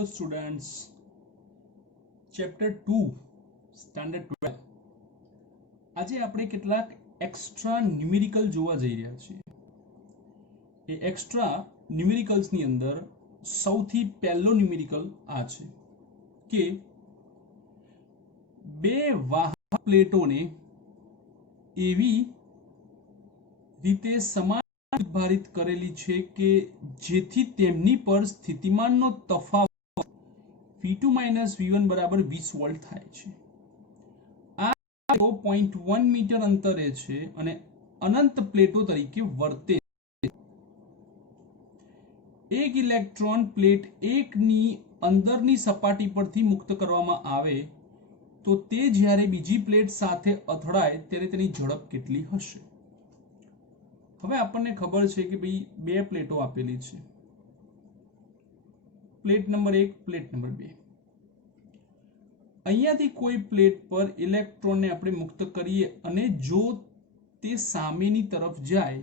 Hello students, chapter 2 standard 12 આજે આપણે કેટલાક એક્સ્ટ્રા ન્યુમેરિકલ જોવા જઈ રહ્યા છીએ। એ એક્સ્ટ્રા ન્યુમેરિકલ્સ ની અંદર સૌથી પહેલો ન્યુમેરિકલ આ છે કે બે વાહક પ્લેટોને એવી રીતે સમાન ભારિત કરેલી છે કે જેથી તેમની પર સ્થિતિમાનનો તફાવત V2 - V1 બરાબર 20 વોલ્ટ થાય છે। આ 0.1 મીટર અંતરે છે અને અનંત પ્લેટો તરીકે વર્તે છે। એક ઇલેક્ટ્રોન પ્લેટ 1 ની અંદરની સપાટી પરથી મુક્ત કરવામાં આવે તો તે જ્યારે બીજી પ્લેટ સાથે અથડાય ત્યારે તેની ઝડપ કેટલી હશે। હવે આપણને ખબર છે કે ભાઈ બે પ્લેટો આપેલી છે, પ્લેટ નંબર 1 પ્લેટ નંબર 2। અહીંયાથી કોઈ પ્લેટ પર ઇલેક્ટ્રોનને આપણે મુક્ત કરીએ અને જો તે સામેની તરફ જાય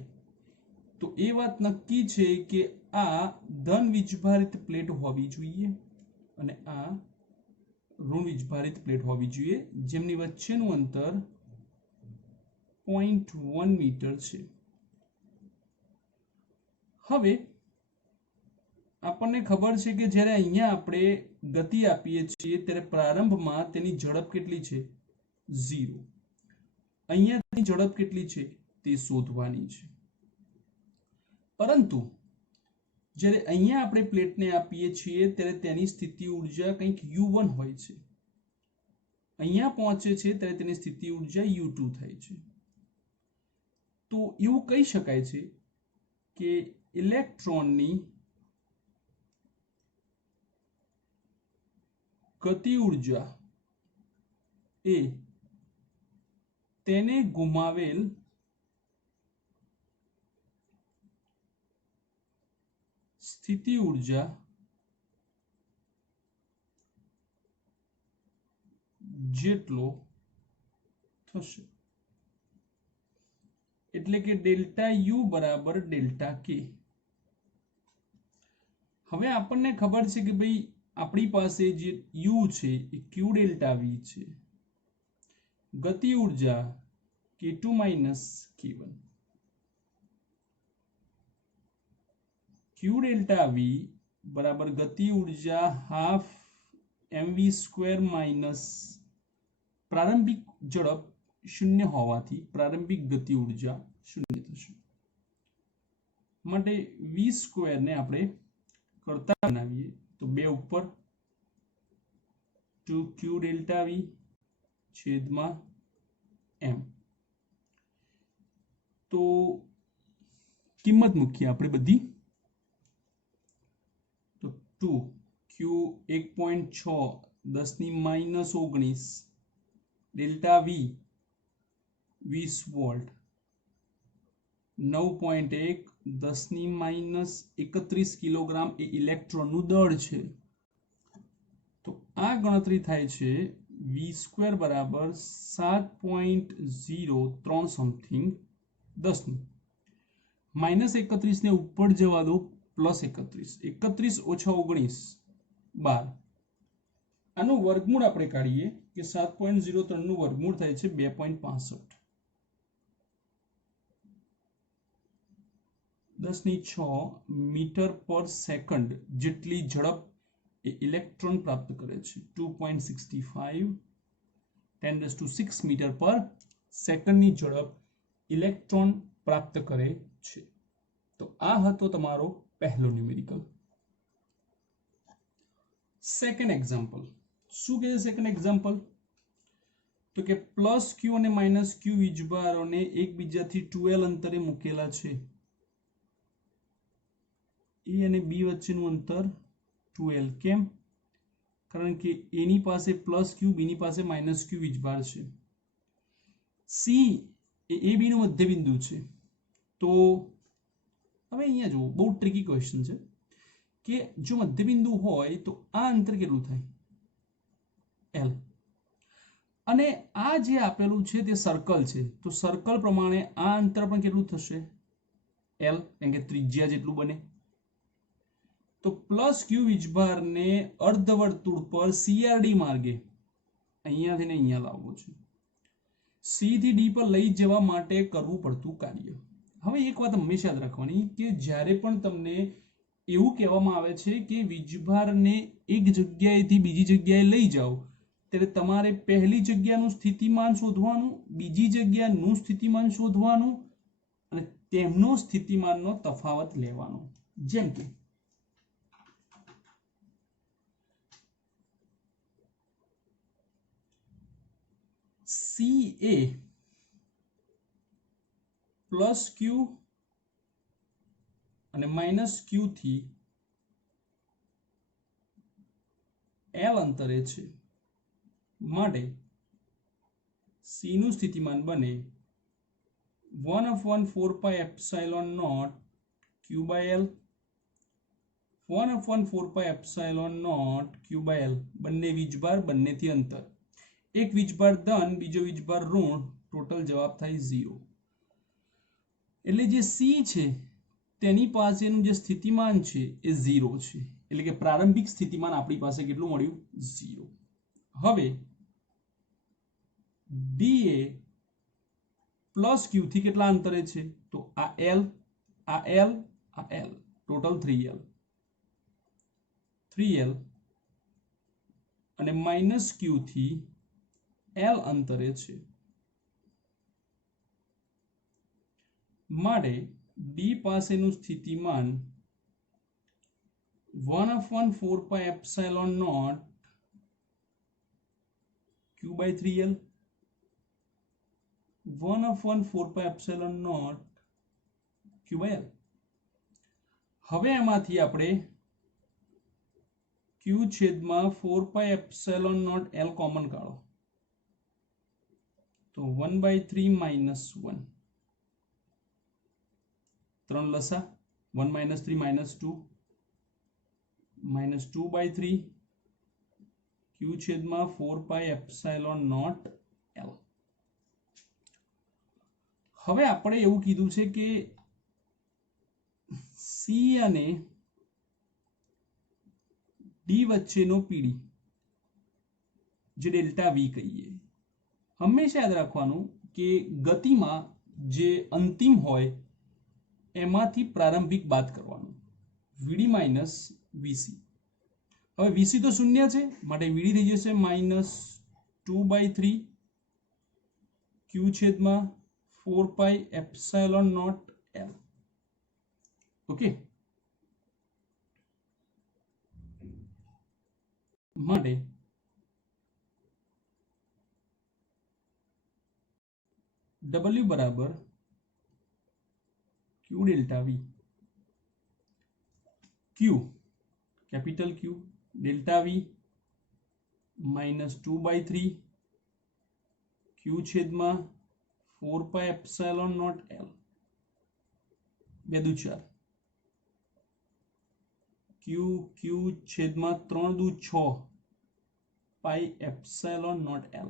તો એ વાત નક્કી છે કે આ ધન વીજભારિત પ્લેટ હોવી જોઈએ અને આ ઋણ વીજભારિત પ્લેટ હોવી જોઈએ જેમની વચ્ચેનું અંતર 0.1 મીટર છે। હવે આપણને ખબર છે કે જ્યારે અહીંયા આપણે ગતિ આપીએ છીએ ત્યારે પ્રારંભમાં તેની ઝડપ કેટલી છે 0। અહીંયા તેની ઝડપ કેટલી છે તે શોધવાની છે। પરંતુ જ્યારે અહીંયા આપણે પ્લેટને આપીએ છીએ ત્યારે તેની સ્થિતિ ઊર્જા કંઈક U1 હોય છે, અહીંયા પહોંચે છે ત્યારે તેની સ્થિતિ ઊર્જા U2 થાય છે। તો એવું કહી શકાય છે કે ઇલેક્ટ્રોનની ગતિ ઊર્જા એ તેને ગુમાવેલ સ્થિતિ ઊર્જા જેટલો થશે, એટલે કે ડેલ્ટા U બરાબર ડેલ્ટા K। હવે આપણને ખબર છે કે ભાઈ આપણી પાસે જે U છે એ Q ડેલ્ટા V છે, ગતિ ઊર્જા K2 - K1, Q delta V બરાબર ગતિ ઊર્જા હાફ mv² માઇનસ પ્રારંભિક ઝડપ 0 હોવાથી પ્રારંભિક ગતિ ઊર્જા 0 થશે। માટે v² ને આપણે કરતા બનાવીએ તો 2 ઉપર 2q ડેલ્ટા V છેદમાં m। તો કિંમત મૂકીએ આપણે બધી તો 2q 1.6 10 - 19 delta V 20 volt 9.1 10 - 31 kilogram એ ઇલેક્ટ્રોનનું દળ છે। તો આ ગણતરી થાય છે v² બરાબર 7.03 સમથિંગ 10 -31 ને ઉપર જવા દો +31 31 - 19 12। આનું વર્ગમૂળ આપણે કાઢીએ કે 7.03 નું વર્ગમૂળ થાય છે 2.65 10⁶ મીટર પર સેકન્ડ જેટલી ઝડપ એ ઇલેક્ટ્રોન પ્રાપ્ત કરે છે। 2.65 10⁶ મીટર પર સેકન્ડની ઝડપ ઇલેક્ટ્રોન પ્રાપ્ત કરે છે। તો આ હતો તમારો પહેલો ન્યુમેરિકલ। સેકન્ડ એક્ઝામ્પલ શું કહે છે સેકન્ડ એક્ઝામ્પલ? તો કે +q અને -q વીજભારોને એકબીજાથી 2l અંતરે મૂકેલા છે। A અને B વચ્ચેનું અંતર 2l કેમ? કારણ કે A ની પાસે +q B ની પાસે -q વીજભાર છે। C એ AB નું મધ્યબિંદુ છે। તો હવે અહીંયા જુઓ બહુ ટ્રિકી ક્વેશ્ચન છે કે જો મધ્યબિંદુ હોય તો આ અંતર કેટલું થાય l અને આ જે આપેલું છે તે સર્કલ છે તો સર્કલ પ્રમાણે આ અંતર પણ કેટલું થશે l, કારણ કે ત્રિજ્યા જેટલું બને। તો તો પ્લસ ક્યુ વીજભારને અર્ધવર્તુળ પર CRD માર્ગે અહીંયાથી ને અહીંયા લાવવો છે, C થી D પર લઈ જવા માટે કરવું પડતું કાર્ય. હવે એક વાત હંમેશા યાદ રાખવાની કે જ્યારે પણ તમને એવું કહેવામાં આવે છે કે વીજભારને એક જગ્યાએથી બીજી જગ્યાએ લઈ જાઓ, ત્યારે તમારે પહેલી જગ્યાનું સ્થિતિમાન શોધવાનું, બીજી જગ્યાનું સ્થિતિમાન શોધવાનું અને તેમનો સ્થિતિમાનનો તફાવત લેવાનો. જેમ કે CA પ્લસ ક્યુ અને માઇનસ ક્યુ થી L અંતરે છે માટે C નું સ્થિતિમાન બને 1/4πε0 Q/L 1/4πε0 Q/L. બંને વીજભાર, બંનેથી અંતર. એક વીજભાર ધન, બીજો વીજભાર ઋણ, ટોટલ જવાબ થાય 0. એટલે જે C છે તેની પાસેનું જે સ્થિતિમાન છે એ 0 છે. એટલે કે પ્રારંભિક સ્થિતિમાન આપણી પાસે કેટલું મળ્યું? 0. હવે D એ પ્લસ Q થી કેટલા અંતરે છે? તો આ L, આ L, આ L, ટોટલ 3L. 3L અને માઇનસ Q થી L અંતરે છે માટે D પાસેનું સ્થિતિમાન 1/4πε0 Q/3L 1/4πε0 Q/L. હવે એમાંથી આપણે Q છેદમાં 4πε0L કોમન કાઢો તો 1/3 માઇનસ 1, 3 લસા, 1 - 3 -2, માઇનસ 2/3 Q છેદમાં 4πε0L. હવે આપણે એવું કીધું છે કે C અને D વચ્ચેનો PD જે ડેલ્ટા V કહીએ, હંમેશા યાદ રાખવાનું કે ગતિમાં જે અંતિમ હોય એમાંથી પ્રારંભિક બાદ કરવાનું, VD માઇનસ VC. હવે VC તો શૂન્ય છે માટે VD થઈ જશે -2/3 Q છેદમાં 4πε0L. ઓકે, માટે W બરાબર Q delta V. Q capital Q delta V -2/3 Q છેદમાં 4πε0L. 2 દુ 4 Q છેદમાં 3 દુ 6 πε0L.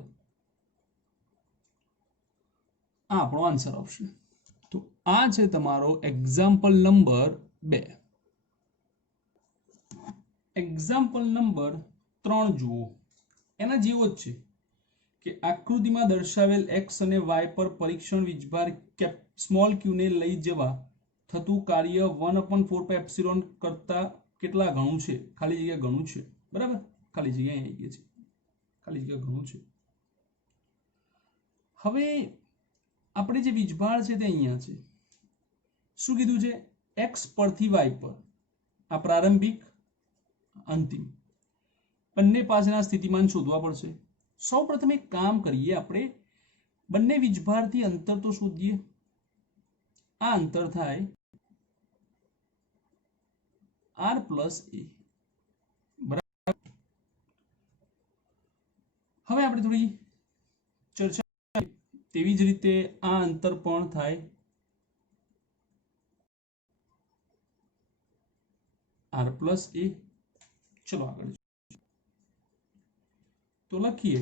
આ આપણો આન્સર આવશે. તો આ છે તમારો એક્ઝામ્પલ નંબર 2. એક્ઝામ્પલ નંબર 3 જુઓ. એના જેવો જ છે કે આકૃતિમાં દર્શાવેલ x અને y પર પરીક્ષણ વીજભાર સ્મોલ q ને લઈ જવા થતું કાર્ય 1/4πε કરતા કેટલા ગણું છે? ખાલી જગ્યા ગણું છે. બરાબર, ખાલી જગ્યા અહીં આવી ગઈ છે, ખાલી જગ્યા ગણું છે. હવે આપણે જે વીજભાર છે તે અહીંયા છે. શું કીધું છે? x પરથી y પર આ પ્રારંભિક, અંતિમ બંને પાસેના સ્થિતિમાન શોધવા પડશે. સૌપ્રથમ એક કામ કરીએ, આપણે બંને વીજભારથી અંતર તો શોધીએ. આ અંતર થાય r + a. બરાબર. હવે આપણે થોડી ચર્ચા, તેવી જ રીતે આ અંતર પણ થાય r + a. ચલો આગળ તો લખીએ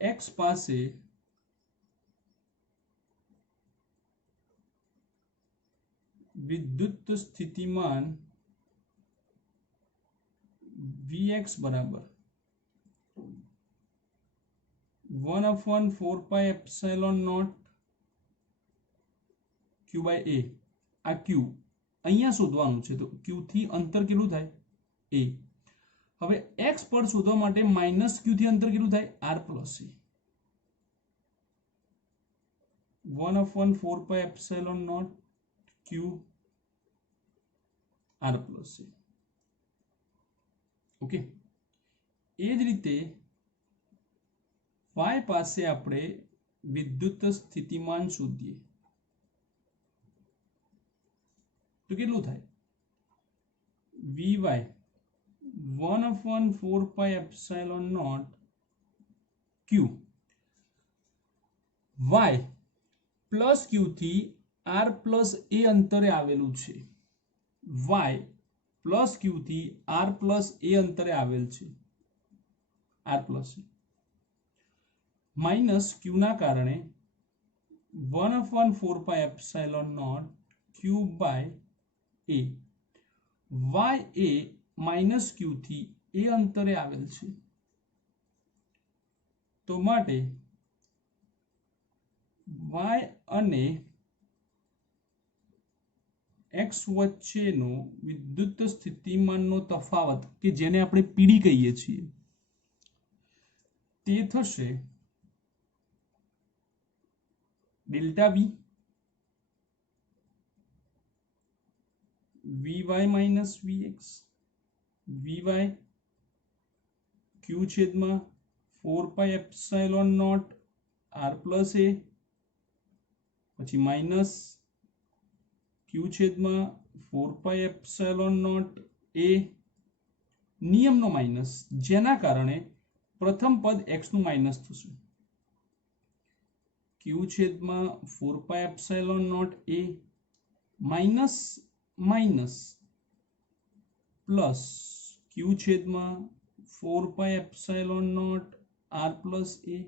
x પાસે विद्युत स्थितिमान Vx बराबर 1/4πε0 Q by A। આ Q અહીંયા શોધવાનું છે, તો Q થી અંતર કેટલું થાય A। હવે x પર શોધવા માટે -q થી અંતર કેટલું થાય r plus a। 1/4πε0 Q r plus a। Okay, એ જ રીતે y પાસે આપણે વિદ્યુત સ્થિતિમાન શોધીએ તો કેટલું થાય vy 1/4πε0 q y plus q થી r પ્લસ a અંતરે આવેલું છે। y પ્લસ q થી r પ્લસ a અંતરે આવેલ છે, r પ્લસ માઇનસ q ના કારણે 1/4πε0 q by a। y A minus q થી a અંતરે આવેલ છે, તો માટે y અને x વચ્ચેનો વિદ્યુત સ્થિતિમાનનો તફાવત કે જેને આપણે પીડી કહીએ છીએ તે થશે delta v vy minus vx vy q છેદમાં 4πε0 r plus a પછી માઇનસ q છેદમાં 4πε0 a નિયમનો માઇનસ, જેના કારણે પ્રથમ પદ x નું માઇનસ થશે। q છેદમાં 4πε0 a minus minus plus q છેદમાં 4πε0 r plus a।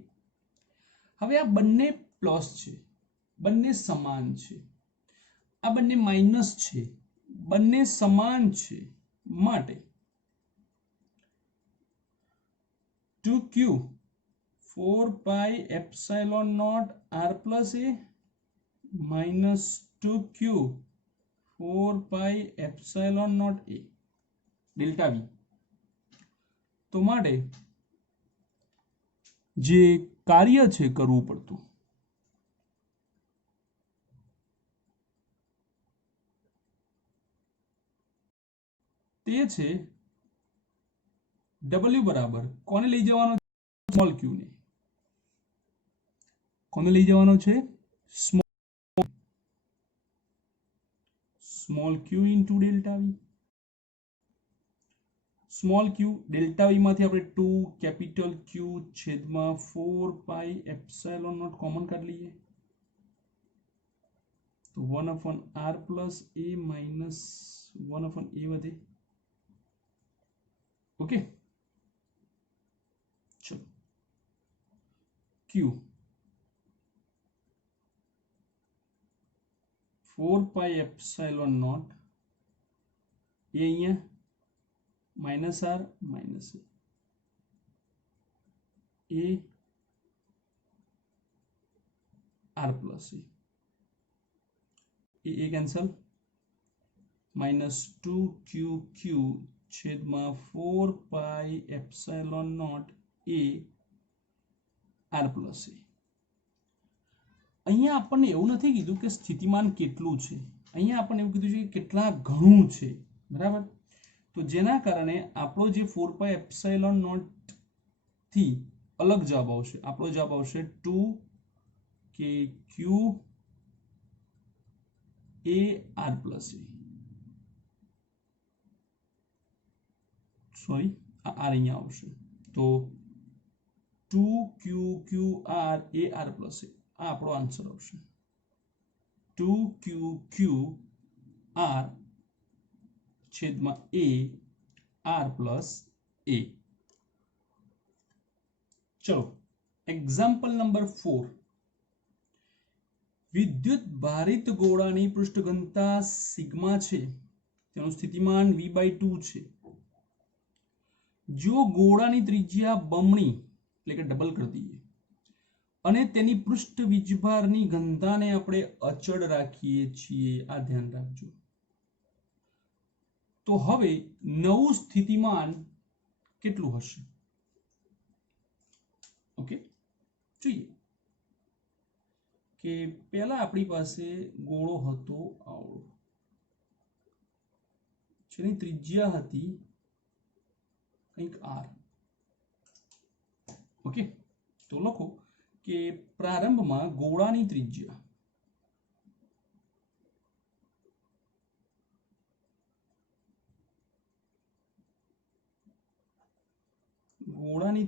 હવે આ બંને પ્લસ છે, બંને સમાન છે, આ બંને માઇનસ છે, બંને સમાન છે, માટે 2q 4πε0 r plus a minus 2q 4πε0 a delta v। તો માટે જે કાર્ય છે કરવું પડતું તે છે w બરાબર કોને લઈ જવાનો સ્મોલ q ને, કોને લઈ જવાનો છે small q into delta v। Small q delta v માંથી આપણે 2 કેપિટલ q છેદમાં 4πε0 કોમન કાઢી લઈએ તો 1/r plus a minus 1/a વધે। ओके, चलो q 4πε0 એ અહીંયા minus r minus a r plus A cancel minus 2qq છેદમાં 4πε0 a r પ્લસ a। અહીંયા આપણને એવું નથી કીધું કે સ્થિતિમાન કેટલું છે, અહીંયા આપણને એવું કીધું છે કે કેટલા ઘણું છે, બરાબર। તો જેના કારણે આપણો જે 4πε0 થી અલગ જવાબ આવશે, આપણો જવાબ આવશે 2kq a r plus a। Sorry r અહીંયા આવશે તો 2qqr a r plus a આ આપણો આન્સર આવશે 2qqr છેદમાં a r plus a। ચલો એક્ઝામ્પલ નંબર 4 વિદ્યુત ભારિત ગોળાની પૃષ્ઠ ઘનતા સિગ્મા છે, તેનું સ્થિતિમાન v/2 છે. જો ગોળાની ત્રિજ્યા બમણી એટલે કે ડબલ કરી દઈએ અને તેની પૃષ્ઠ વીજભારની ઘનતાને આપણે અચળ રાખીએ છીએ, આ ધ્યાન રાખજો, તો હવે નવું સ્થિતિમાન કેટલું હશે? ઓકે, જોઈએ કે પહેલા આપણી પાસે ગોળો હતો આવડો, જેની ત્રિજ્યા હતી કંઈક r. ઓકે, તો લખો કે પ્રારંભમાં ગોળાની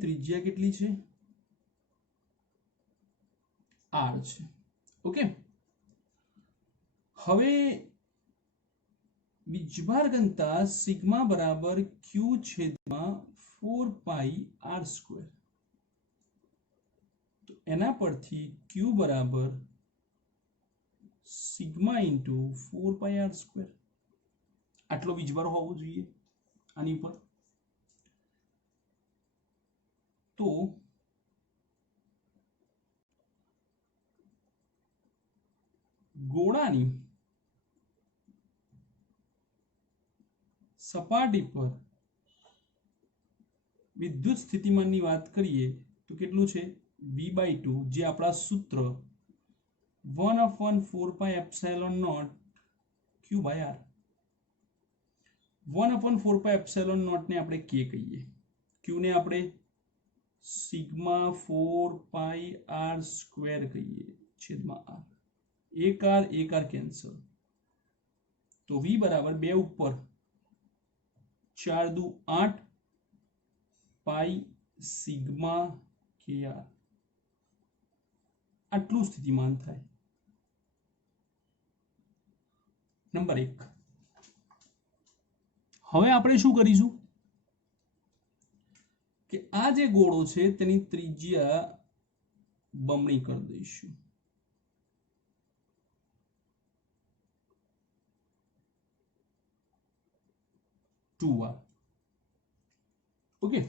ત્રિજ્યા કેટલી છે? r છે. ઓકે, હવે વીજભાર ઘનતા સિગ્મા બરાબર q છેદમાં 4 પાઈ r². તો એના પરથી q બરાબર સિગ્મા ઇન્ટુ 4 પાઈ r². આટલો વીજભાર હોવો જોઈએ આની પર. તો ગોળાની સપાટી પર વિદ્યુત સ્થિતિમાનની વાત કરીએ તો કેટલું છે? v/2, જે આપણા સૂત્ર 1/4 pi epsilon not q/r. 1/4 pi epsilon not ને આપણે k કહીએ, q ને આપણે સિગ્મા 4 પાઈ r² કહીએ છેદમાં r. એક r કેન્સલ, તો v બરાબર 2 ઉપર 4 દુ 8 પાઈ સિગ્મા kr. આટલું સ્થિતિમાન થાય. નંબર 1. હવે આપણે શું કરીશું કે આ જે ગોળો છે તેની ત્રિજ્યા બમણી કરી દઈશું. ઓકે,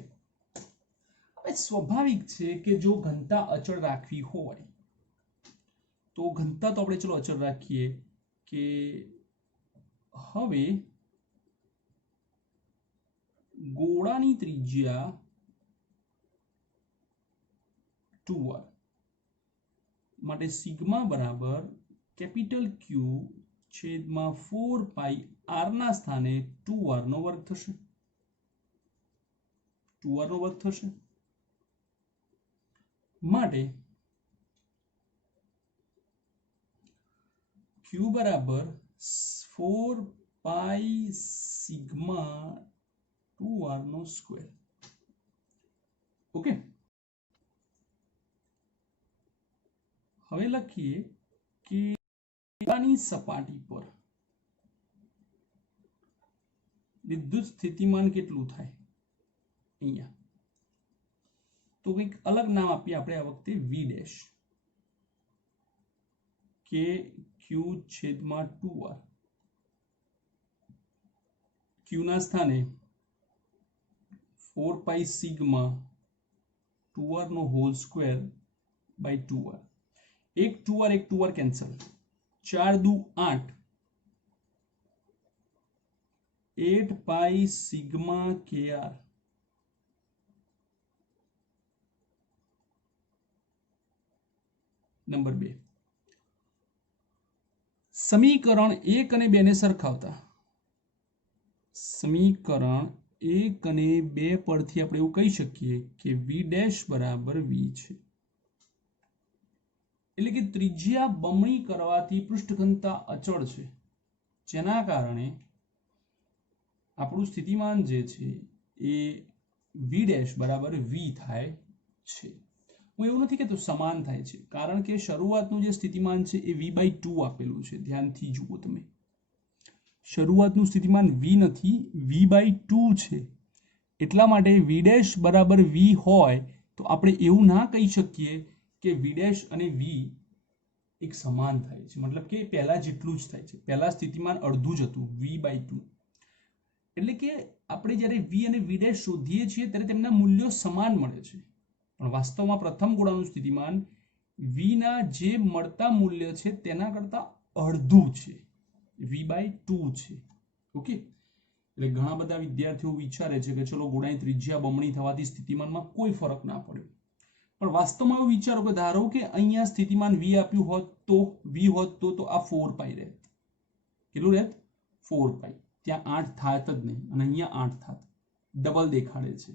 હવે સ્વાભાવિક છે કે જો ઘનતા અચળ રાખવી હોય તો ઘનતા તો આપણે ચલો અચળ રાખીએ કે હવે ગોળાની ત્રિજ્યા 2r માટે સિગ્મા બરાબર કેપિટલ Q છેદમાં 4 પાઈ r ના સ્થાને 2r નો વર્ગ થશે. 2r નો વર્ગ થશે માટે Q બરાબર 4 પાઈ સિગ્મા 2r નો સ્ક્વેર. ઓકે, હવે લખીએ કે ગોળાની સપાટી પર વિદ્યુત સ્થિતિમાન કેટલું થાય અહીંયા, તો કંઈક અલગ નામ આપીએ આપણે આ વખતે v' કે q છેદમાં 2r. q ના સ્થાને 4 પાઈ સિગ્મા 2r નો હોલ સ્ક્વેર બાય 2r. એક 2r કેન્સલ, 4 દુ 8 8 પાઈ સિગ્મા kr. નંબર 2, સમીકરણ 1 અને 2 ને સરખાવતા સમીકરણ 1 અને 2 પરથી આપણે એવું કહી શકીએ કે v' બરાબર v છે. એટલે કે ત્રિજ્યા બમણી કરવાથી પૃષ્ઠ ઘનતા અચળ છે, જેના કારણે આપણું સ્થિતિમાન જે છે એ v' બરાબર v થાય છે. હું એવું નથી કહેતો સમાન થાય છે, કારણ કે શરૂઆતનું જે સ્થિતિમાન છે એ v/2 આપેલું છે. ધ્યાનથી જુઓ તમે, શરૂઆતનું સ્થિતિમાન v નથી, v/2 છે. એટલા માટે v' બરાબર v હોય તો આપણે એવું ના કહી શકીએ કે v' અને v એક સમાન થાય છે, મતલબ કે પહેલા જેટલું જ થાય છે. પહેલા સ્થિતિમાન અડધું જ હતું v/2, એટલે કે આપણે જ્યારે v અને v' શોધીએ છીએ ત્યારે તેમના મૂલ્યો સમાન મળે છે, પણ વાસ્તવમાં પ્રથમ ગોળાનું સ્થિતિમાન v ના જે મળતા મૂલ્ય છે તેના કરતા અડધું છે, v/2 છે. ઓકે, એટલે ઘણા બધા વિદ્યાર્થીઓ વિચારે છે કે ચલો ગોળાની ત્રિજ્યા બમણી થવાથી સ્થિતિમાનમાં કોઈ ફરક ના પડે, પણ વાસ્તવમાં એવું વિચારો કે ધારો કે અહીંયા સ્થિતિમાન v આપ્યું હોત તો આ 4π રહેત. કેટલું રહેત? 4π. ત્યાં 8 થાત જ નહીં અને અહીંયા 8 થાત. ડબલ દેખાડે છે.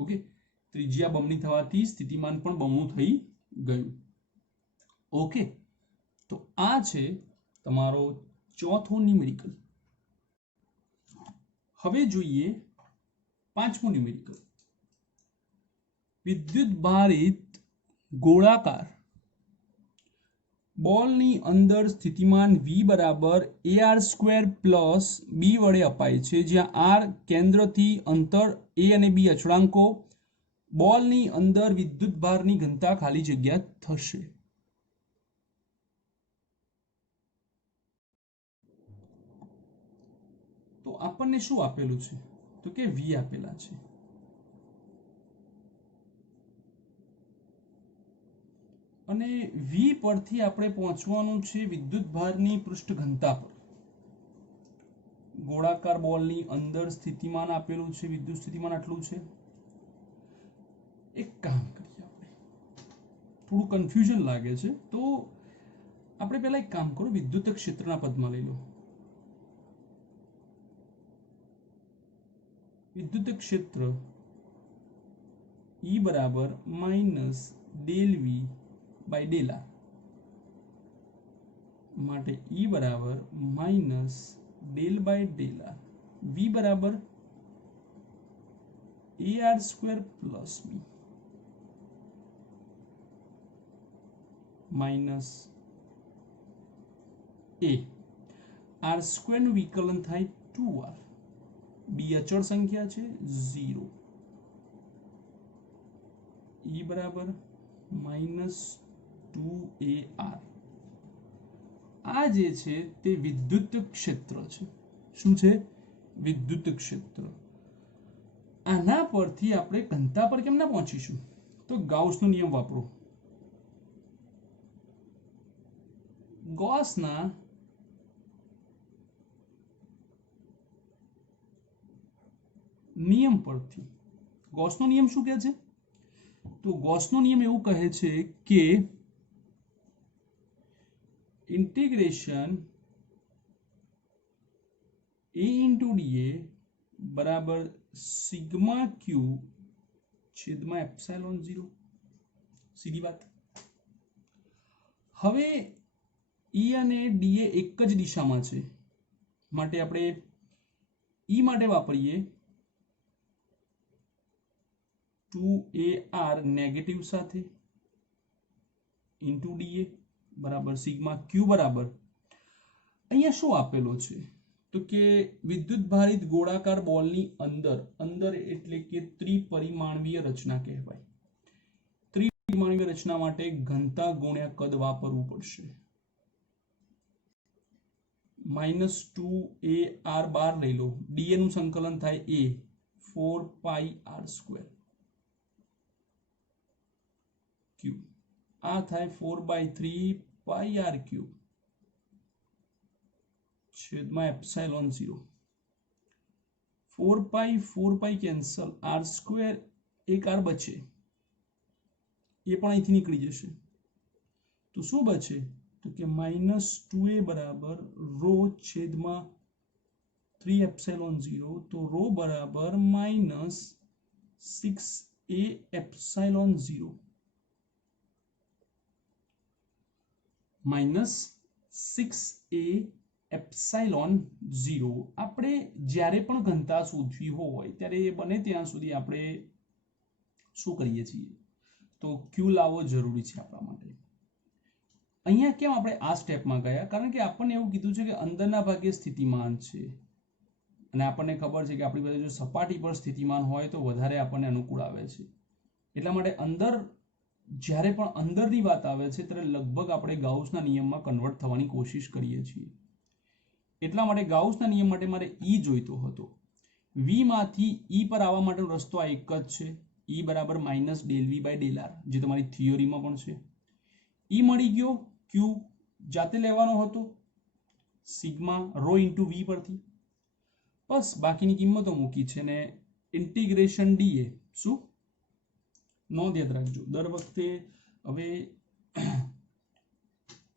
ઓકે, ત્રિજ્યા બમણી થવાથી સ્થિતિમાન પણ બમણું થઈ ગયું. ઓકે, તો આ છે તમારો ચોથો ન્યુમેરિકલ. હવે જોઈએ પાંચમો ન્યુમેરિકલ. વિદ્યુત ભારિત ગોળાકાર બોલની અંદર સ્થિતિમાન v બરાબર ar² પ્લસ b વડે અપાય છે, જ્યાં r કેન્દ્રથી અંતર a અને b અચળાંકો. બોલની અંદર વિદ્યુત ભારની ઘનતા ખાલી જગ્યા થશે. તો આપણને શું આપેલું છે? તો કે v આપેલા છે. અને v પરથી આપણે પહોંચવાનું છે વિદ્યુત ભારની પૃષ્ઠ ઘનતા પર. ગોળાકાર બોલની અંદર સ્થિતિમાન આપેલું છે, વિદ્યુત સ્થિતિમાન આટલું છે. એક કામ કરીએ, આપણે થોડું કન્ફ્યુઝન લાગે છે તો આપણે પહેલા એક કામ કરો, વિદ્યુત ક્ષેત્રના પદમાં લઈ લો. વિદ્યુત ક્ષેત્ર E બરાબર minus del V by del R માટે E બરાબર minus del by del R. V બરાબર ar² plus b minus a. r² નું વિકલન થાય 2r. b અચળ સંખ્યા છે 0. E બરાબર માઇનસ 2ar. આ જે છે તે વિદ્યુત ક્ષેત્ર છે. શું છે? વિદ્યુત ક્ષેત્ર. આના પરથી આપણે ઘનતા પર કેમ ના પહોંચીશું? તો ગાઉસનો નિયમ વાપરો. ગૌસના નિયમ પરથી. ગૌસનો નિયમ શું કહે છે? તો ગૌસનો નિયમ એવું કહે છે કે ઇન્ટિગ્રેશન a into dA બરાબર સિગ્મા ક્યુ છેદમાં એપ્સિલોન 0. સીધી વાત. હવે E અને dA એક જ દિશામાં છે માટે આપણે E માટે વાપરીએ 2ar નેગેટિવ સાથે ઇન્ટુ dA બરાબર સિગ્મા ક્યુ બરાબર. અહીંયા શું આપેલો છે? તો કે વિદ્યુત ભારિત ગોળાકાર બોલની અંદર એટલે કે ત્રિપરિમાણીય રચના કહેવાય. ત્રિપરિમાણીય રચના માટે ઘનતા ગુણ્યા કદ વાપરવું પડશે. -2ar બાર લઈ લો. dA નું સંકલન થાય a 4πr² ક્યુબ. આ થાય 4/3πr³ છેદમાં એપ્સિલોન 0. 4π કેન્સલ, r² એક r બચે, એ પણ અહીંથી નીકળી જશે. તો શું બચે? તો કે -2a બરાબર ρ છેદમાં 3 એપ્સિલોન 0. તો ρ બરાબર -6a એપ્સિલોન 0. -6a epsilon 0. આપણે જ્યારે પણ ઘનતા શોધવી હોય ત્યારે બને ત્યાં સુધી આપણે શું કરીએ છીએ? તો ક્યુ લાવવો જરૂરી છે આપણા માટે. અહીંયા કેમ આપણે આ સ્ટેપમાં ગયા? કારણ કે આપણને એવું કીધું છે કે અંદરના ભાગે સ્થિતિમાન છે અને આપણને ખબર છે કે આપણી પાસે જો સપાટી પર સ્થિતિમાન હોય તો વધારે આપણને અનુકૂળ આવે છે. એટલા માટે અંદર જ્યારે પણ અંદરની વાત આવે છે ત્યારે લગભગ આપણે ગાઉસના નિયમમાં કન્વર્ટ થવાની કોશિશ કરીએ છીએ. એટલા માટે ગાઉસના નિયમ માટે મારે E જોઈતો હતો. V માંથી E પર આવવા માટેનો રસ્તો આ એક જ છે. E બરાબર minus del V by del R, જે તમારી થિયોરીમાં પણ છે. E મળી ગયો, Q જાતે લેવાનો હતો સિગ્મા રો ઇન્ટુ વી પરથી. બસ બાકીની કિંમતો મૂકી છે ને ઇન્ટિગ્રેશન ડીએ. શું નોંધ યાદ રાખજો દર વખતે હવે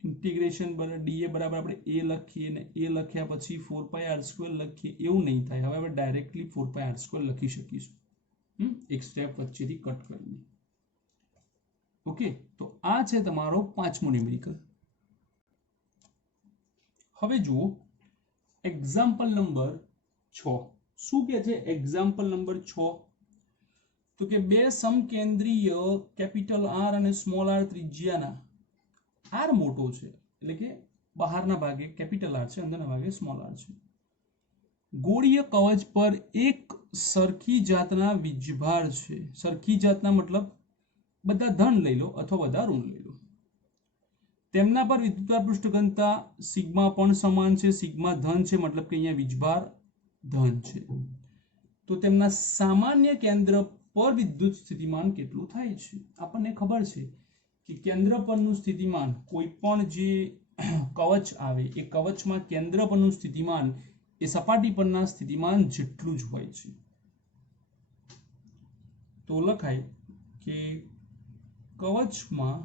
ઇન્ટિગ્રેશન ડીએ બરાબર આપણે એ લખીએ ને એ લખ્યા પછી 4πr² લખીએ એવું નહીં થાય. હવે આપણે ડાયરેક્ટલી 4πr² લખી શકીશું એક સ્ટેપ વચ્ચેથી કટ કરીને. ઓકે, તો આ છે તમારો પાંચમો ન્યુમેરિકલ. હવે જુઓ એક્ઝામ્પલ નંબર 6. શું કે છે એક્ઝામ્પલ નંબર 6? તો કે બે સમકેન્દ્રીય કેપિટલ આર અને સ્મોલ આર ત્રિજ્યાના, આર મોટો છે એટલે કે બહારના ભાગે કેપિટલ આર છે, અંદરના ભાગે સ્મોલ આર છે, ગોળીય કવચ પર એક સરખી જાતના વીજભાર છે. સરખી જાતના મતલબ બધા ધન લઈ લો અથવા બધા ઋણ લઈ લો. તેમના પર વિદ્યુતભાર પૃષ્ઠ ઘનતા સિગ્મા પણ સમાન છે. સિગ્મા ધન છે મતલબ કે અહીંયા વીજભાર ધન છે. તો તેમના સામાન્ય કેન્દ્ર પર વિદ્યુત સ્થિતિમાન કેટલું થાય છે? આપણને ખબર છે કે કેન્દ્ર પરનું સ્થિતિમાન કોઈ પણ જે કવચ આવે એ કવચમાં કેન્દ્ર પરનું સ્થિતિમાન એ સપાટી પરના સ્થિતિમાન જેટલું જ હોય છે. તો લખાય કે કવચમાં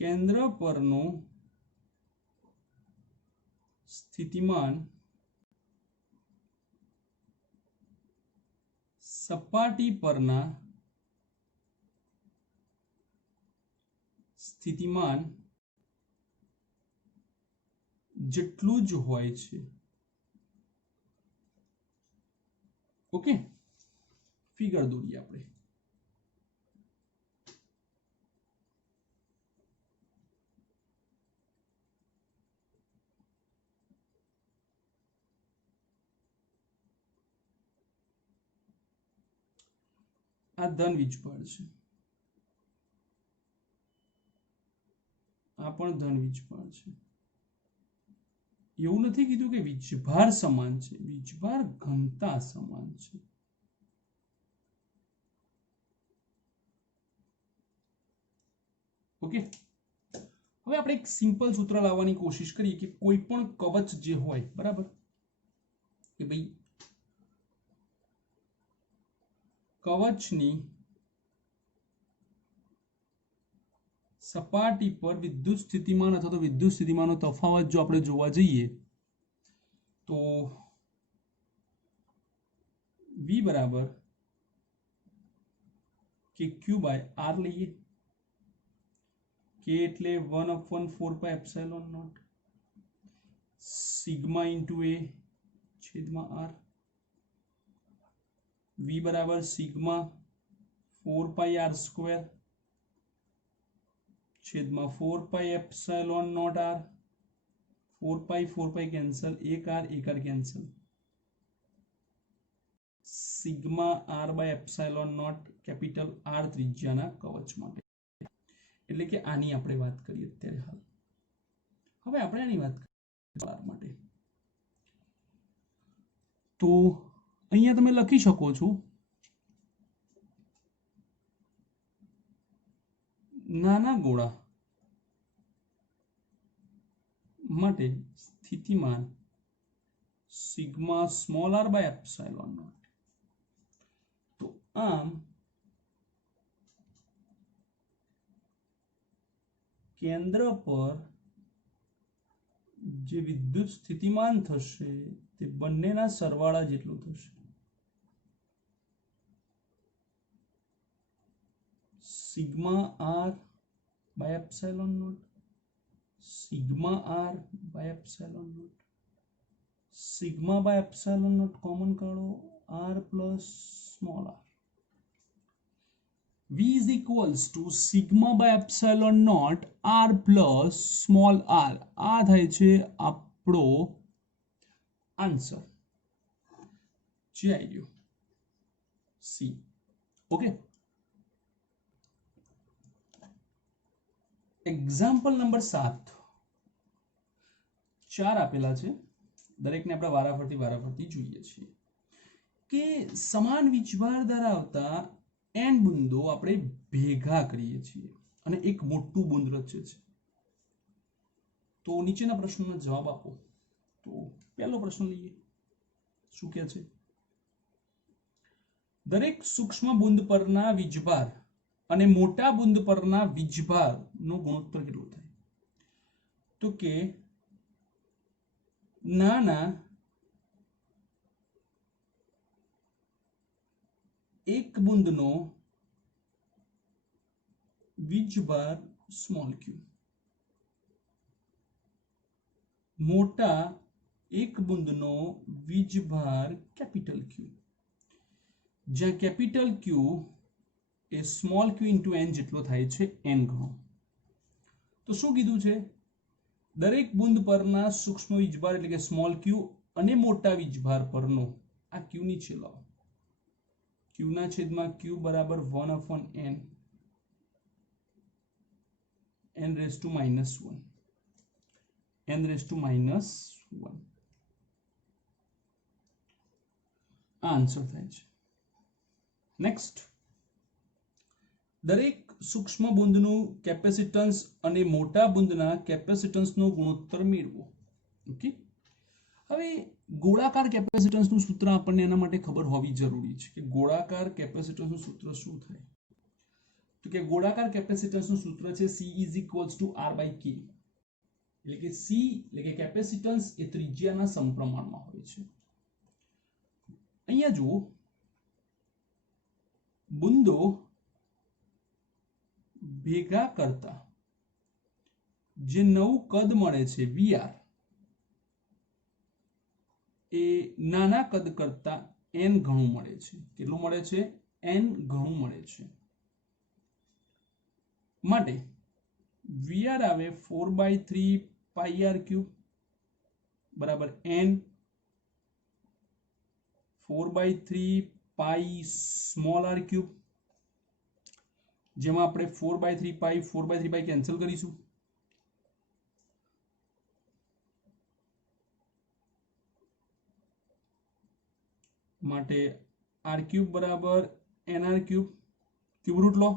કેન્દ્ર પરનું સ્થિતિમાન સપાટી પરના સ્થિતિમાન જેટલું જ હોય છે. ઓકે, ફિગર દોરીએ આપણે. આ ધન વીજભાર છે, આ પણ ધન વીજભાર છે. એવું નથી કીધું કે વીજભાર સમાન છે, વીજભાર ઘનતા સમાન છે. ઓકે, હવે આપણે એક સિમ્પલ સૂત્ર લાવવાની કોશિશ કરીએ કે કોઈ પણ કવચ જે હોય, બરાબર, કે ભાઈ કવચની સપાટી પર વિદ્યુત સ્થિતિમાન અથવા તો વિદ્યુત સ્થિતિમાનનો તફાવત જો આપણે જોવા જઈએ તો V બરાબર કે Q બાય R લઈએ. K એટલે 1/4πε0 સિગ્મા ઇન્ટુ A છેદમાં R. V બરાબર સિગ્મા 4πr² છેદમાં 4πε0 R. 4π કેન્સલ, એક R cancel. Sigma R by epsilon not capital R ત્રિજ્યાના કવચ માટે. એટલે કે આની આપણે વાત કરીએ અત્યારે હાલ. હવે આપણે આની વાત કરીએ R માટે. તો અહીંયા તમે લખી શકો છો નાના ગોળા માટે સ્થિતિમાન sigma small r by epsilon not. તો આમ કેન્દ્ર પર જે વિદ્યુત સ્થિતિમાન થશે તે બંનેના સરવાળા જેટલું થશે. Sigma r by epsilon not, sigma r by epsilon not, sigma by epsilon not common કાઢો, r plus small r. V is equals to sigma by epsilon naught r plus small r. આ થાય છે આપણો answer જે આવી ગયો. C. Okay, example number 7, 4 આપેલા છે, દરેકને આપણે વારાફરતી જોઈએ છીએ કે સમાન વીજભાર ધરાવતા n બુંદો આપણે ભેગા કરીએ છીએ અને એક મોટું બુંદ રચે છે. તો નીચેના પ્રશ્નોનો જવાબ આપો. તો પહેલો પ્રશ્ન લઈએ. શું કહે છે? દરેક સૂક્ષ્મ બુંદ પરના વીજભાર અને મોટા બુંદ પરના વીજભારનો ગુણોત્તર કેટલો થાય? તો કે નાના એક બુંદનો વીજભાર સ્મોલ ક્યુ, મોટા એક બુંદનો વીજભાર કેપિટલ ક્યુ, જ્યાં કેપિટલ ક્યુ એ સ્મોલ ક્યુ ઇન્ટુ એન જેટલો થાય છે, એન ગણો. તો શું કીધું છે? દરેક બુંદ પરના સૂક્ષ્મ વીજભાર એટલે કે સ્મોલ ક્યુ અને મોટા વીજભાર પરનો આ ક્યુ નીચે લાવો. ક્યુ ના છેદમાં ક્યુ બરાબર 1/n n raised to -1 n raised to -1 આ આન્સર થાય છે. નેક્સ્ટ, દરેક સૂક્ષ્મ બુંદનું કેપેસિટન્સ અને મોટા બુંદના કેપેસિટન્સનો ગુણોત્તર મેળવો. ઓકે, હવે ગોળાકાર કેપેસિટન્સનું સૂત્ર આપણને એના માટે ખબર હોવી જરૂરી છે કે ગોળાકાર કેપેસિટન્સનું સૂત્ર શું થાય. તો કે ગોળાકાર કેપેસિટન્સનું સૂત્ર છે C = R/K, એટલે કે C એટલે કે કેપેસિટન્સ એ ત્રિજ્યાના સમપ્રમાણમાં હોય છે. અહીંયા જુઓ, બુંદો ભેગા કરતા જે નવું કદ મળે છે VR એ નાના કદ કરતા n ગણું મળે છે. કેટલું મળે છે? n ગણું મળે છે. માટે VR આવે 4/3 πr³ બરાબર n 4/3 પાઈ સ્મોલ r³, જેમાં આપણે 4/3 પાઈ કેન્સલ કરીશું. માટે r³ બરાબર nr³, ક્યુબ રૂટ લો,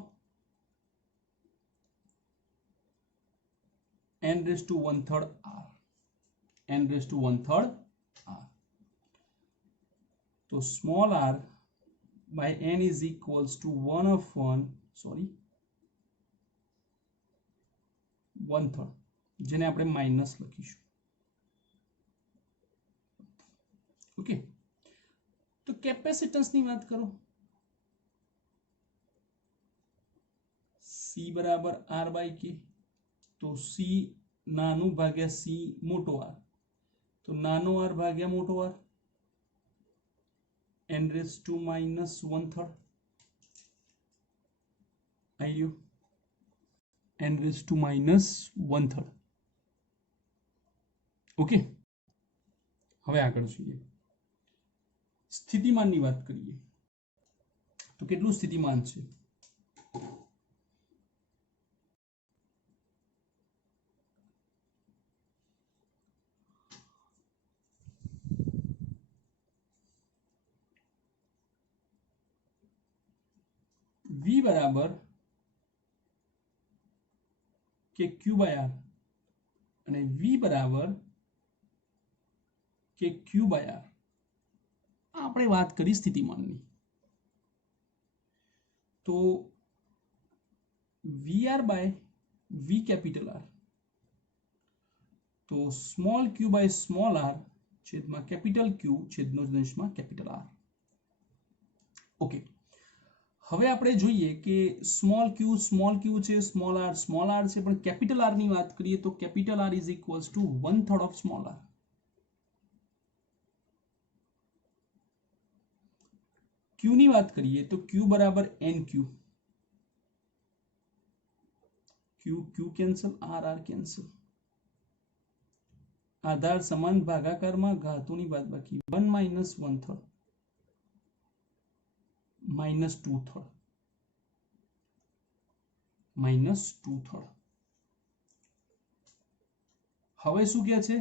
n raised to 1/3 r, n raised to 1/3 r. તો small r by n is equals to 1/3, જેને આપણે માઇનસ લખીશું. ઓકે, તો કેપેસિટન્સની વાત કરો. C બરાબર R/K, તો C નાનું ભાગ્યા C મોટો r, તો નાનો r ભાગ્યા મોટો r, n raised to -1/3 આવ્યું, n raised to -1/3. ઓકે, હવે આગળ જોઈએ. સ્થિતિમાનની વાત કરીએ તો કેટલું સ્થિતિમાન છે? V બરાબર કે Q/R અને V બરાબર કે Q/R. આપણે વાત કરી સ્થિતિમાનની, તો VR by V capital R, તો small q by small r છેદમાં કેપિટલ Q છેદનો અંશમાં કેપિટલ R. ઓકે, હવે આપણે જોઈએ કે સ્મોલ q છે, સ્મોલ r છે, પણ કેપિટલ R ની વાત કરીએ તો capital R is equals to 1/3 of small r. q ની વાત કરીએ તો q બરાબર nq, q cancel, r cancel, આધાર સમાન ભાગાકારમાં ઘાતોની બાદબાકી 1 - 1/3 -2/3 હવે શું કહે છે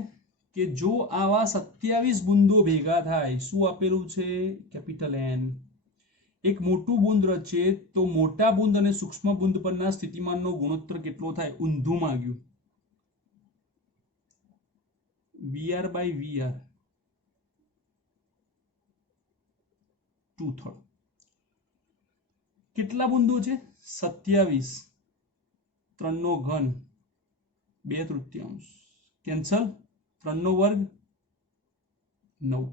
કે જો આવા 27 બુંદો ભેગા થાય, શું આપેલું છે? Capital N. એક મોટું બુંદ રચે તો મોટા બુંદ અને સૂક્ષ્મ બુંદ પરના સ્થિતિમાનનો ગુણોત્તર કેટલો થાય? ઊંધું માંગ્યું. VR/VR 2/3. કેટલા બુંદો છે? 27. 3 નો ઘન 2/3. કેન્સલ. 3 નો વર્ગ 9.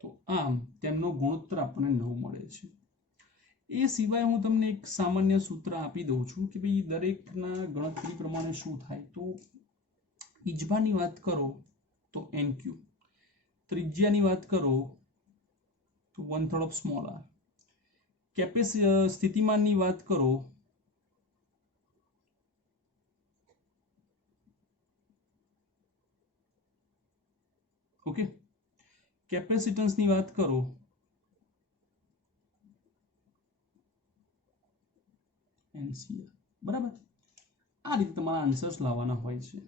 તો આમ તેમનો ગુણોત્તર આપણને 9 મળે છે. એ સિવાય હું તમને એક સામાન્ય સૂત્ર આપી દઉં છું કે ભાઈ દરેકના ગણતરી પ્રમાણે શું થાય. તો ઈજભાની વાત કરો તો NQ, ત્રિજ્યાની વાત કરો તો 1/3 of small r, સ્થિતિમાનની વાત કરો ઓકે, કેપેસિટન્સની વાત કરો NCR. બરાબર. આ રીતે તમારા આન્સર્સ લાવવાના હોય છે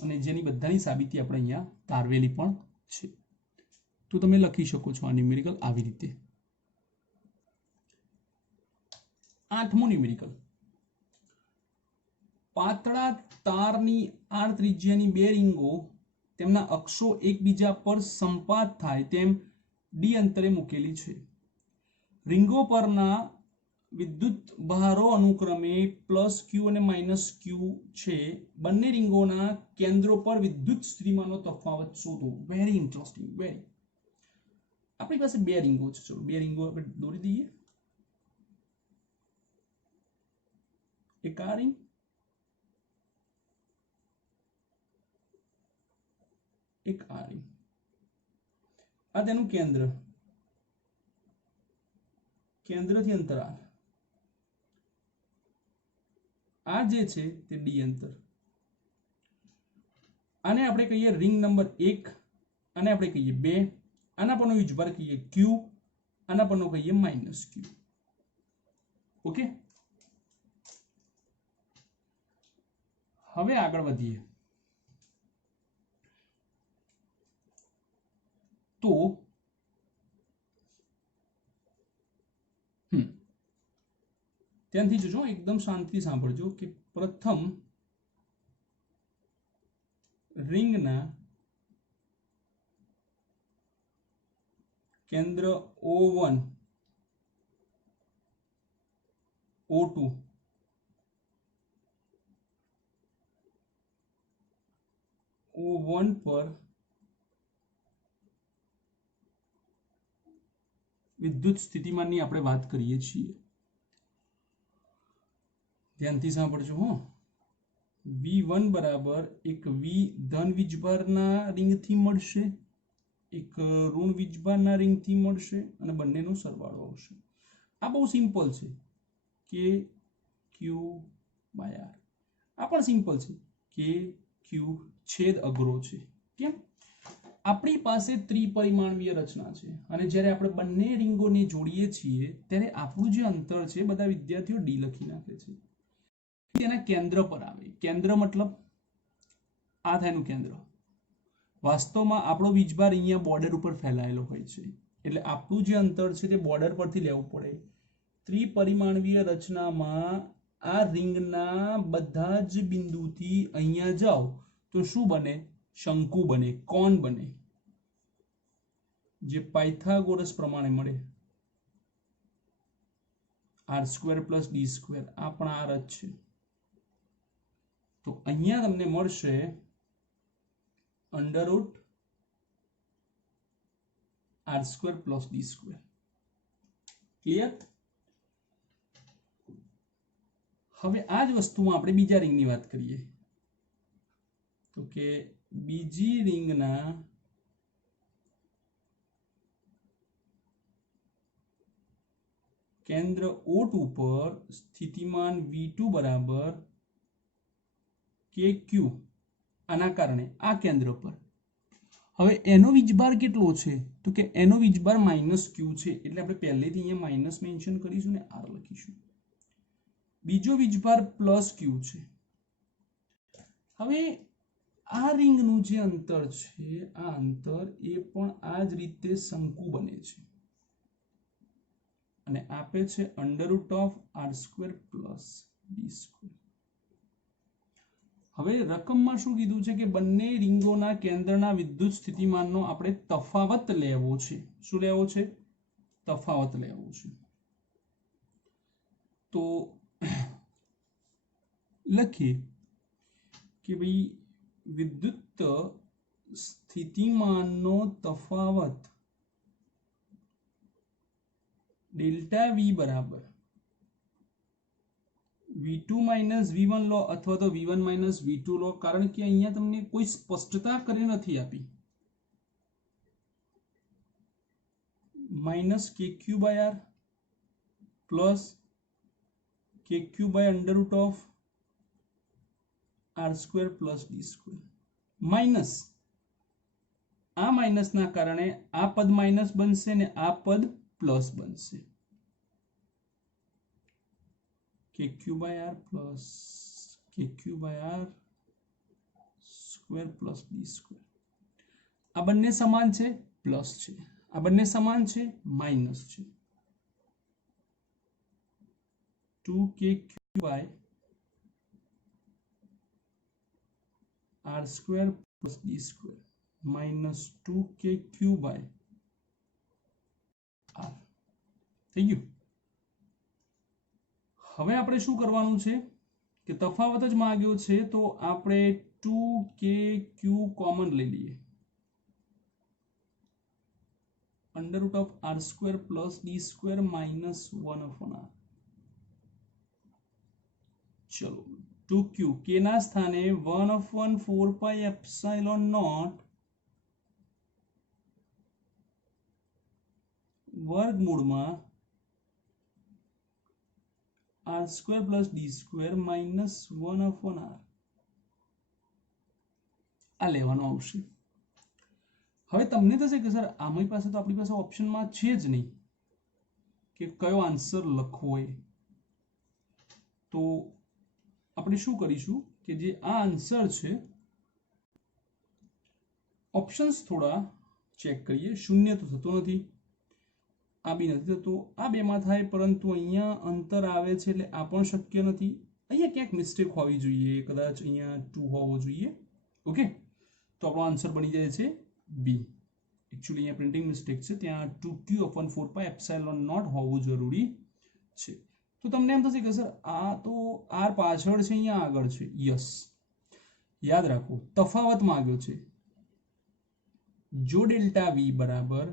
અને જેની બધાની સાબિતી આપણે અહીંયા તારવેલી પણ છે. તો તમે લખી શકો છો આ ન્યુમેરિકલ આવી રીતે. 8મો ન્યુમેરિકલ. પાતળા તારની r ત્રિજ્યાની બે રીંગો તેમના અક્ષો એકબીજા પર સંપાત થાય તેમ d અંતરે મૂકેલી છે. રીંગો પરના વિદ્યુત ભારો અનુક્રમે +q અને -q છે. બંને રીંગોના કેન્દ્રો પર વિદ્યુત સ્થિતિમાનનો તફાવત શોધો. Very interesting. વેરી. આપણી પાસે બે રીંગો છે. ચલો બે રીંગો આપણે દોરી દઈએ. એક આ રીંગ, એક આ રીંગ. આ તેનું કેન્દ્ર, કેન્દ્રથી અંતરાલ. આ જે છે તે d અંતર. આને આપણે કહીએ રિંગ નંબર 1, આને આપણે કહીએ 2, આના પરનો વીજભાર કહીએ q, આના પરનો કહીએ -q. ઓકે, હવે આગળ વધીએ. તો ત્યાંથી જોજો, એકદમ શાંતિથી સાંભળજો કે પ્રથમ રિંગના કેન્દ્ર O1, O2, O1 પર વિદ્યુત સ્થિતિમાનની આપણે વાત કરીએ છીએ. ધ્યાનથી સાંભળજો હો. V1 બરાબર એક V ધન વીજભારના રિંગથી મળશે, એક ઋણ વીજભારના રિંગથી મળશે અને બંનેનો સરવાળો આવશે. આ બહુ સિમ્પલ છે. કે ક્યુ બાય આર. આ પણ સિમ્પલ છે. કે ક્યુ છેદ અઘરો છે. કેમ? આપણી પાસે ત્રિપરિમાણીય રચના છે અને જ્યારે આપણે બંને રીંગોને જોડીએ છીએ ત્યારે આપણું જે અંતર છે બધા વિદ્યાર્થીઓ d લખી નાખે છે. તેના કેન્દ્ર પર આવે. કેન્દ્ર મતલબ આ થાયનું કેન્દ્ર. વાસ્તવમાં આપણો વીજભાર અહીંયા બોર્ડર ઉપર ફેલાયેલો હોય છે એટલે આપણું જે અંતર છે તે બોર્ડર પરથી લેવું પડે. ત્રિપરિમાણીય રચનામાં આ રિંગના બધા જ બિંદુથી અહીંયા જાઓ તો શું બને? શંકુ બને, કોન બને, જે પાયથાગોરસ પ્રમાણે મળે. r² + d². આ પણ r જ છે. તો અહીંયા તમને મળશે √r² + d². ક્લિયર? હવે આ જ વસ્તુમાં આપણે બીજા રિંગની વાત કરીએ. તો કે બીજી રિંગના કેન્દ્ર O2 પર સ્થિતિમાન V2 બરાબર KQ. આના કારણે આ કેન્દ્ર પર. હવે એનો વીજભાર કેટલો છે તો કે એનો વીજભાર -q છે એટલે આપણે પહેલેથી અહીંયા માઇનસ મેન્શન કરીશું ને r લખીશું. બીજો વીજભાર +q છે. હવે આ રિંગનું જે અંતર છે આ અંતર એ પણ આ જ રીતે શંકુ બને છે અને આપે છે √r² + d². હવે રકમમાં શું કીધું છે કે બંને રિંગોના કેન્દ્રના વિદ્યુત સ્થિતિમાનનો આપણે તફાવત લેવો છે. શું લેવો છે? તફાવત લેવો છે. તો લખીએ કે ભાઈ વિદ્યુત સ્થિતિમાનનો તફાવત ડેલ્ટા V બરાબર V2 - V1 લો અથવા તો V1 - V2 લો, કારણ કે અહીંયા તમને કોઈ સ્પષ્ટતા કરી નથી આપી. -kq/r plus kq/√r² + d². Minus આ માઇનસના કારણે આ પદ માઇનસ બનશે ને આ પદ પ્લસ બનશે. kq/r plus kq/r² + d². આ બંને સમાન છે પ્લસ છે, આ બંને સમાન છે માઇનસ છે. 2kq/r² + d² -2kq/r થઈ ગયું. હવે આપણે શું કરવાનું છે કે તફાવત જ માંગ્યો છે તો આપણે 2kq કોમન લઈ લઈએ. √r² + d² -1/r. ચલો 2q k ના સ્થાને 1/4πε0 વર્ગમૂળમાં r² + d² -1/r આ લેવાનો આવશે. હવે તમને થશે કે સર આમની પાસે તો આપણી પાસે ઓપ્શનમાં છે જ નહીં કે કયો આન્સર લખવો એ. તો આપણે શું કરીશું કે જે આ આન્સર છે ઓપ્શન્સ થોડા ચેક કરીએ. શૂન્ય તો થતો નથી, આ બી નથી થતો, આ બેમાં થાય પરંતુ અહીંયા અંતર આવે છે એટલે આ પણ શક્ય નથી. અહીંયા ક્યાંક મિસ્ટેક હોવી જોઈએ, કદાચ અહીંયા 2 હોવો જોઈએ. ઓકે, તો આપણો આન્સર બની જાય છે બી. એકચ્યુઅલી અહીંયા પ્રિન્ટિંગ મિસ્ટેક છે, ત્યાં 2q/4πε0 હોવું જરૂરી છે. તો તમને એમ થશે કે સર આ તો r પાછળ છે અહીંયા આગળ છે. યસ, યાદ રાખો તફાવત માંગ્યો છે. જો ડેલ્ટા V બરાબર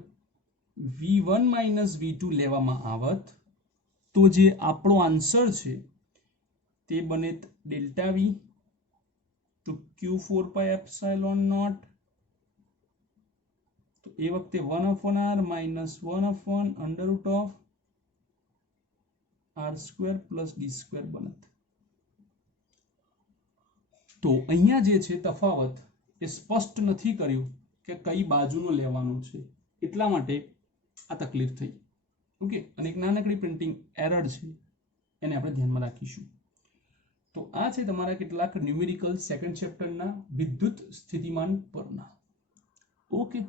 V1 - V2 લેવામાં આવત તો જે આપણો આન્સર છે તે બને ડેલ્ટા V to q4πε0. તો એ વખતે 1/r - 1/√r² + d² બનત. તો અહીંયા જે છે તફાવત એ સ્પષ્ટ નથી કર્યું કે કઈ બાજુનો લેવાનો છે, એટલા માટે આ તકલીફ થઈ. ઓકે, અને એક નાનકડી પ્રિન્ટિંગ એરર છે એને આપણે ધ્યાનમાં રાખીશું. તો આ છે તમારા કેટલાક ન્યુમેરિકલ સેકન્ડ ચેપ્ટરના વિદ્યુત સ્થિતિમાન પરના. ઓકે.